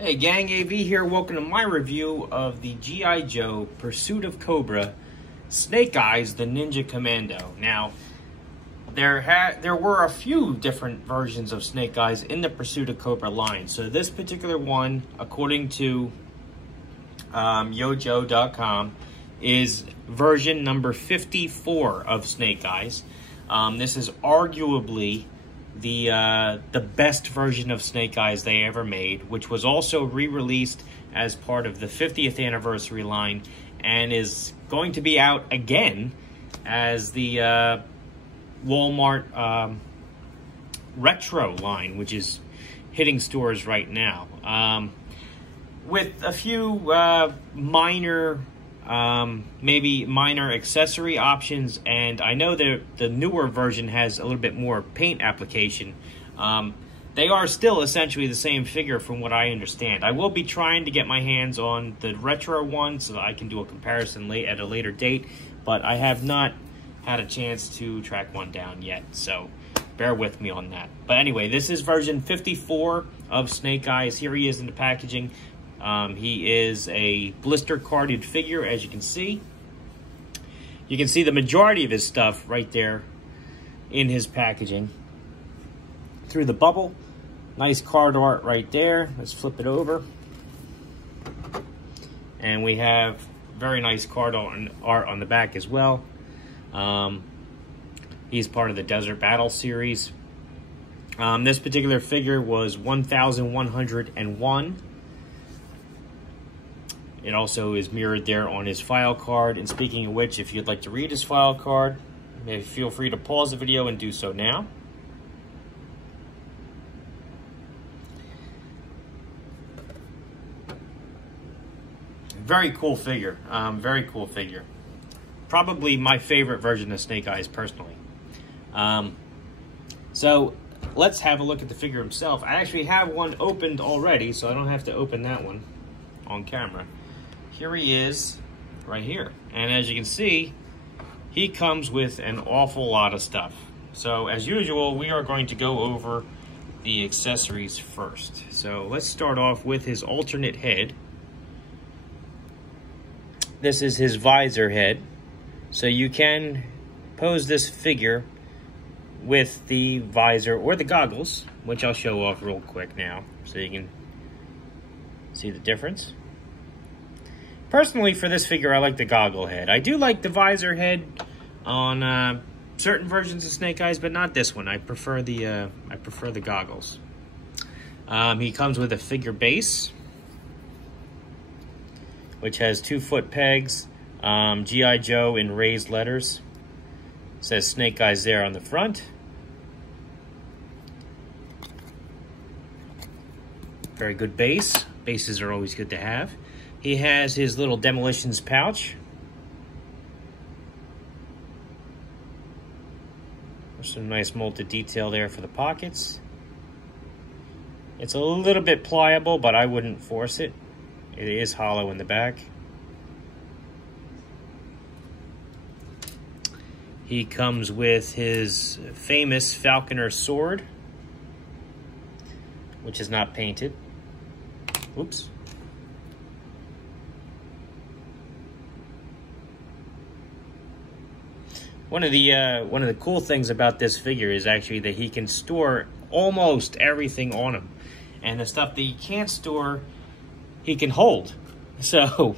Hey gang, AV here. Welcome to my review of the G.I. Joe Pursuit of Cobra Snake Eyes, the Ninja Commando. Now, there were a few different versions of Snake Eyes in the Pursuit of Cobra line. So this particular one, according to yojo.com, is version number 54 of Snake Eyes. This is arguably the best version of Snake Eyes they ever made, which was also re-released as part of the 50th anniversary line and is going to be out again as the Walmart retro line, which is hitting stores right now, with a few minor maybe minor accessory options, and I know that the newer version has a little bit more paint application. They are still essentially the same figure from what I understand. I will be trying to get my hands on the retro one so that I can do a comparison at a later date, but I have not had a chance to track one down yet, so bear with me on that. But anyway, this is version 54 of Snake Eyes. Here he is in the packaging. He is a blister carded figure, as you can see. You can see the majority of his stuff right there in his packaging. Through the bubble, nice card art right there. Let's flip it over. And we have very nice card art on the back as well. He's part of the Desert Battle series. This particular figure was 1,101. It also is mirrored there on his file card. And speaking of which, if you'd like to read his file card, maybe feel free to pause the video and do so now. Very cool figure. Very cool figure. Probably my favorite version of Snake Eyes, personally. So let's have a look at the figure himself. I actually have one opened already, so I don't have to open that one on camera. Here he is, right here. And as you can see, he comes with an awful lot of stuff. So as usual, we are going to go over the accessories first. So let's start off with his alternate head. This is his visor head. So you can pose this figure with the visor or the goggles, which I'll show off real quick now so you can see the difference. Personally, for this figure, I like the goggle head. I do like the visor head on certain versions of Snake Eyes, but not this one. I prefer the goggles. He comes with a figure base, which has 2-foot pegs, G.I. Joe in raised letters. It says Snake Eyes there on the front. Very good base. Bases are always good to have. He has his little demolitions pouch. There's some nice molded detail there for the pockets. It's a little bit pliable, but I wouldn't force it. It is hollow in the back. He comes with his famous Falconer sword, which is not painted. Oops. One of the cool things about this figure is actually that he can store almost everything on him, and the stuff that he can't store, he can hold. So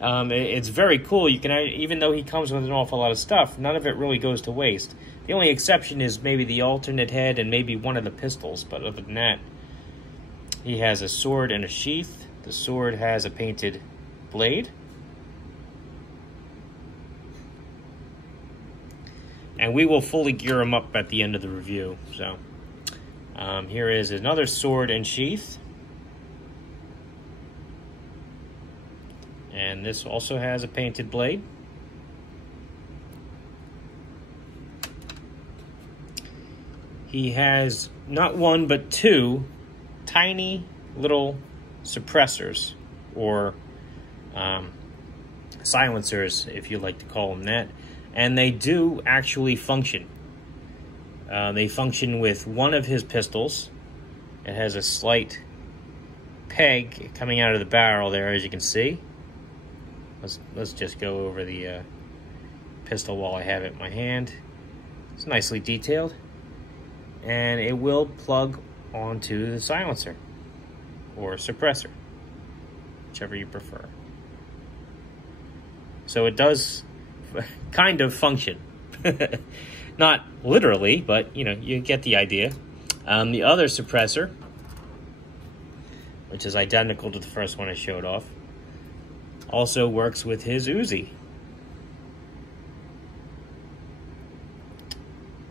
it's very cool. You can, even though he comes with an awful lot of stuff, none of it really goes to waste. The only exception is maybe the alternate head and maybe one of the pistols, but other than that, he has a sword and a sheath. The sword has a painted blade. And we will fully gear him up at the end of the review. So here is another sword and sheath. And this also has a painted blade. He has not one but two tiny little suppressors, or silencers, if you like to call them that. And they do actually function. They function with one of his pistols. It has a slight peg coming out of the barrel there, as you can see. Let's just go over the pistol while I have it in my hand. It's nicely detailed, and it will plug onto the silencer or suppressor, whichever you prefer. So it does kind of function. Not literally, but you know, you get the idea. The other suppressor, which is identical to the first one I showed off, also works with his Uzi,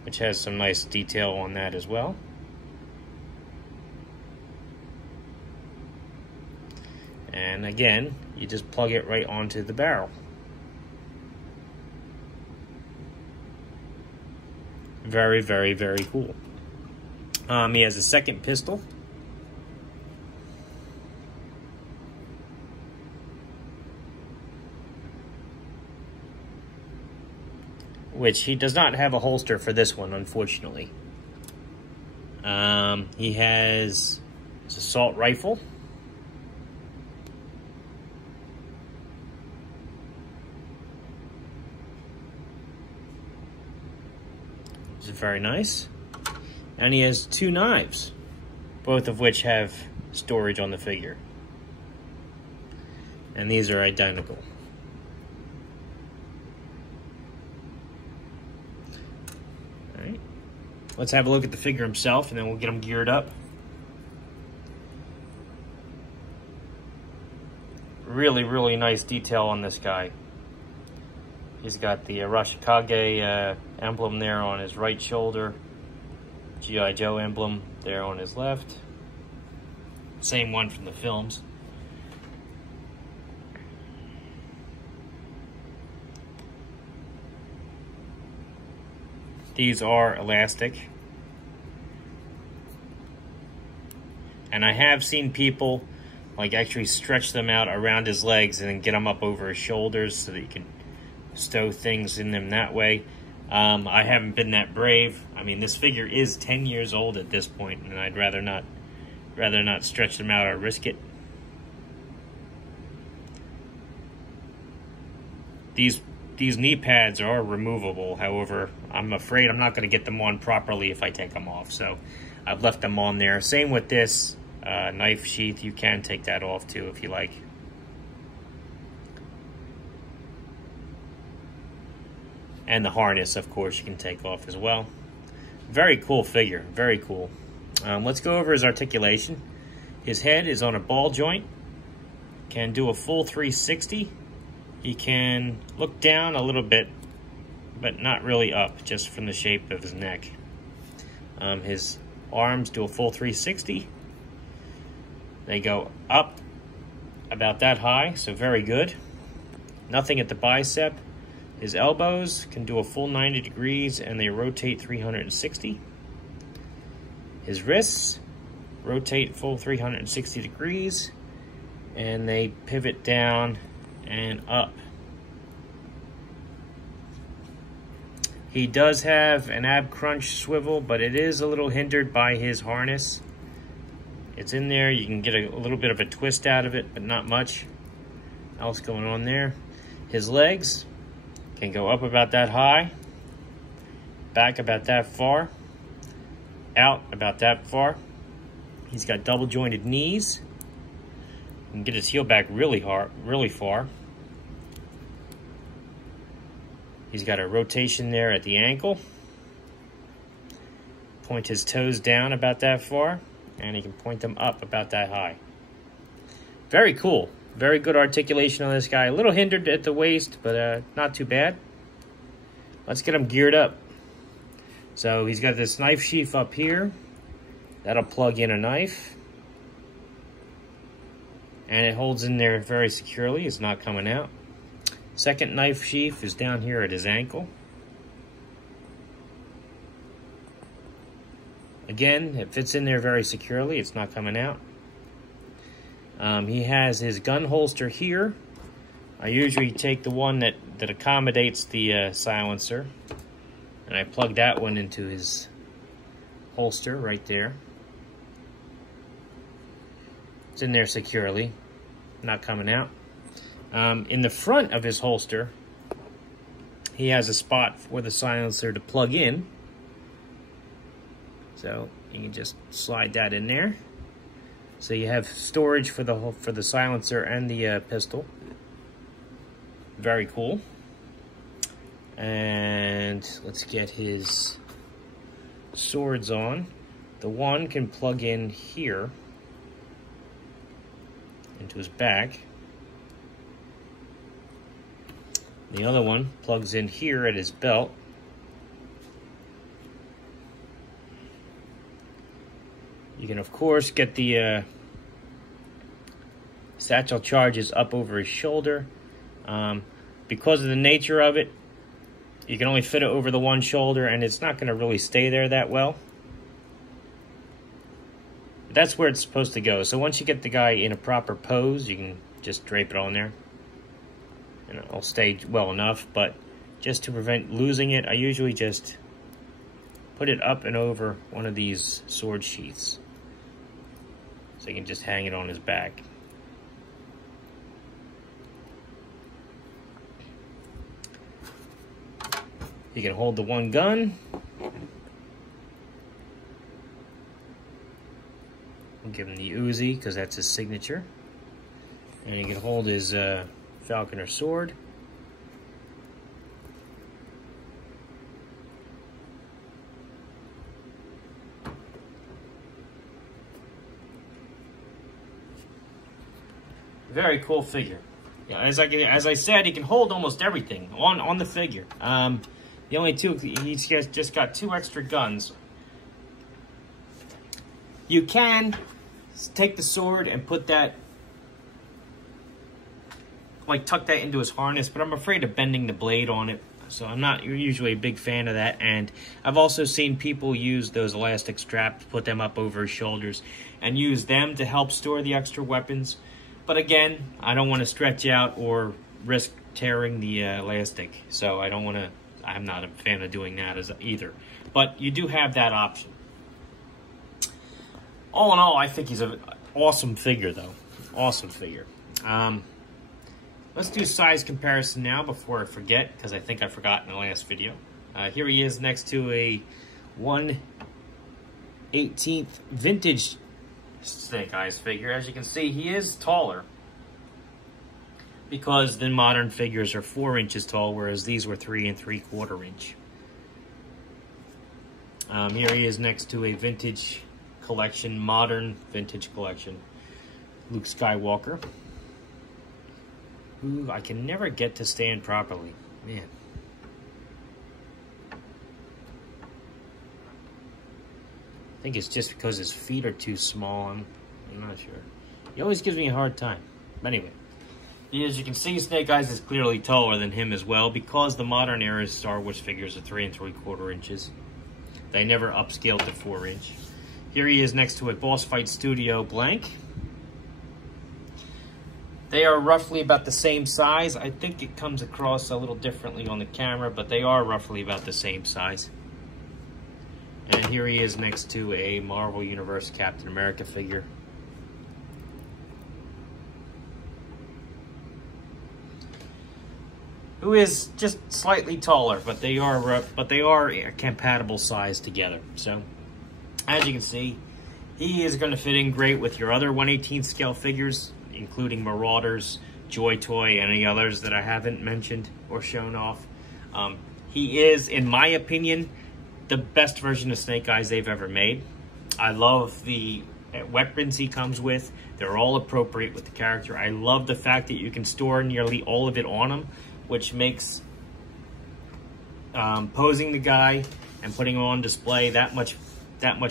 which has some nice detail on that as well. And again, you just plug it right onto the barrel. Very, very, very cool. He has a second pistol, which he does not have a holster for this one, unfortunately. He has his assault rifle. Which is very nice. And he has two knives, both of which have storage on the figure. And these are identical. Alright. Let's have a look at the figure himself, and then we'll get him geared up. Really, really nice detail on this guy. He's got the Arashikage emblem there on his right shoulder. G.I. Joe emblem there on his left. Same one from the films. These are elastic. And I have seen people like actually stretch them out around his legs and then get them up over his shoulders so that you can stow things in them that way. I haven't been that brave. I mean, this figure is 10 years old at this point, and I'd rather not stretch them out or risk it. These knee pads are removable. However, I'm afraid I'm not going to get them on properly if I take them off, so I've left them on there. Same with this knife sheath. You can take that off too if you like. And the harness, of course, you can take off as well. Very cool figure, very cool. Let's go over his articulation. His head is on a ball joint. Can do a full 360. He can look down a little bit, but not really up, just from the shape of his neck. His arms do a full 360. They go up about that high, so very good. Nothing at the bicep. His elbows can do a full 90 degrees and they rotate 360. His wrists rotate full 360 degrees and they pivot down and up. He does have an ab crunch swivel, but it is a little hindered by his harness. It's in there. You can get a little bit of a twist out of it, but not much else going on there. His legs can go up about that high, back about that far, out about that far. He's got double jointed knees. You can get his heel back really far. He's got a rotation there at the ankle. Point his toes down about that far, and he can point them up about that high. Very cool. Very good articulation on this guy. A little hindered at the waist, but not too bad. Let's get him geared up. So he's got this knife sheath up here. That'll plug in a knife. And it holds in there very securely. It's not coming out. Second knife sheath is down here at his ankle. Again, it fits in there very securely. It's not coming out. He has his gun holster here. I usually take the one that accommodates the silencer, and I plug that one into his holster right there. It's in there securely, not coming out. In the front of his holster, he has a spot for the silencer to plug in. So you can just slide that in there. So you have storage for the silencer and the pistol. Very cool. And let's get his swords on. The one can plug in here into his back. The other one plugs in here at his belt. You can, of course, get the satchel charges up over his shoulder. Because of the nature of it, you can only fit it over the one shoulder, and it's not going to really stay there that well. That's where it's supposed to go. So once you get the guy in a proper pose, you can just drape it on there. And it'll stay well enough, but just to prevent losing it, I usually just put it up and over one of these sword sheaths. So you can just hang it on his back. You can hold the one gun. We'll give him the Uzi because that's his signature. And you can hold his falconer sword. Very cool figure. Yeah, as I said, he can hold almost everything on the figure. The only two, he's just got 2 extra guns. You can take the sword and put that, like tuck that into his harness, but I'm afraid of bending the blade on it. So I'm not usually a big fan of that. And I've also seen people use those elastic straps, put them up over his shoulders, and use them to help store the extra weapons. But again, I don't want to stretch out or risk tearing the elastic. So I'm not a fan of doing that either. But you do have that option. All in all, I think he's an awesome figure, though. Awesome figure. Let's do size comparison now before I forget, because I think I forgot in the last video. Here he is next to a 1/18 vintage Snake Eyes figure. As you can see, he is taller, because the modern figures are 4 inches tall, whereas these were 3 3/4 inch. Here he is next to a vintage collection, modern vintage collection, Luke Skywalker, who I can never get to stand properly. Man. I think it's just because his feet are too small. I'm not sure. He always gives me a hard time. But anyway. As you can see, Snake Eyes is clearly taller than him as well, because the modern era Star Wars figures are 3 3/4 inches. They never upscaled to 4 inch. Here he is next to a Boss Fight Studio blank. They are roughly about the same size. I think it comes across a little differently on the camera, but they are roughly about the same size. And here he is next to a Marvel Universe Captain America figure. Who is just slightly taller, but they are a compatible size together. So, as you can see, he is going to fit in great with your other 1/18 scale figures, including Marauders, Joy Toy, and any others that I haven't mentioned or shown off. He is, in my opinion, the best version of Snake Eyes they've ever made. I love the weapons he comes with. They're all appropriate with the character. I love the fact that you can store nearly all of it on him, which makes posing the guy and putting him on display that much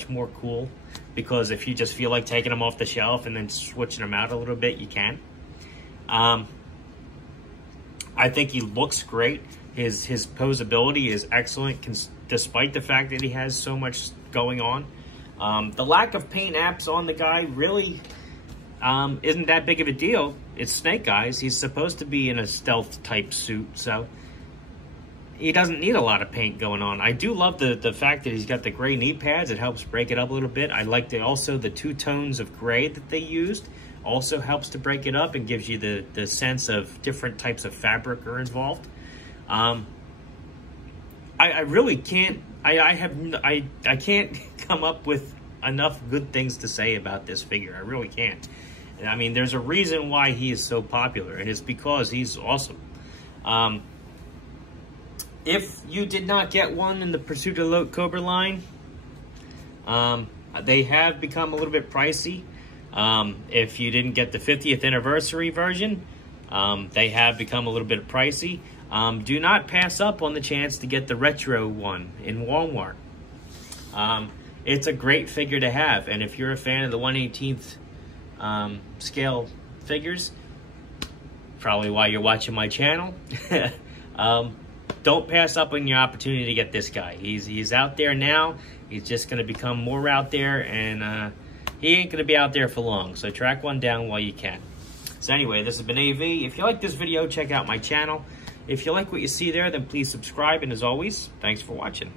more cool. Because if you just feel like taking them off the shelf and then switching them out a little bit, you can. I think he looks great. His posability is excellent, despite the fact that he has so much going on. The lack of paint apps on the guy really isn't that big of a deal. It's Snake Eyes. He's supposed to be in a stealth type suit, so he doesn't need a lot of paint going on. I do love the fact that he's got the gray knee pads. It helps break it up a little bit. I like also the 2 tones of gray that they used. Also helps to break it up and gives you the sense of different types of fabric are involved. I really can't, I can't come up with enough good things to say about this figure. I really can't. I mean, there's a reason why he is so popular, and it's because he's awesome. If you did not get one in the Pursuit of the Cobra line, they have become a little bit pricey. If you didn't get the 50th anniversary version, they have become a little bit pricey. Do not pass up on the chance to get the retro one in Walmart. It's a great figure to have, and if you're a fan of the 1/18th scale figures, probably why you're watching my channel, don't pass up on your opportunity to get this guy. He's out there now. He's just going to become more out there, and he ain't going to be out there for long. So track one down while you can. So anyway, this has been AV. If you like this video, check out my channel. If you like what you see there, then please subscribe. And as always, thanks for watching.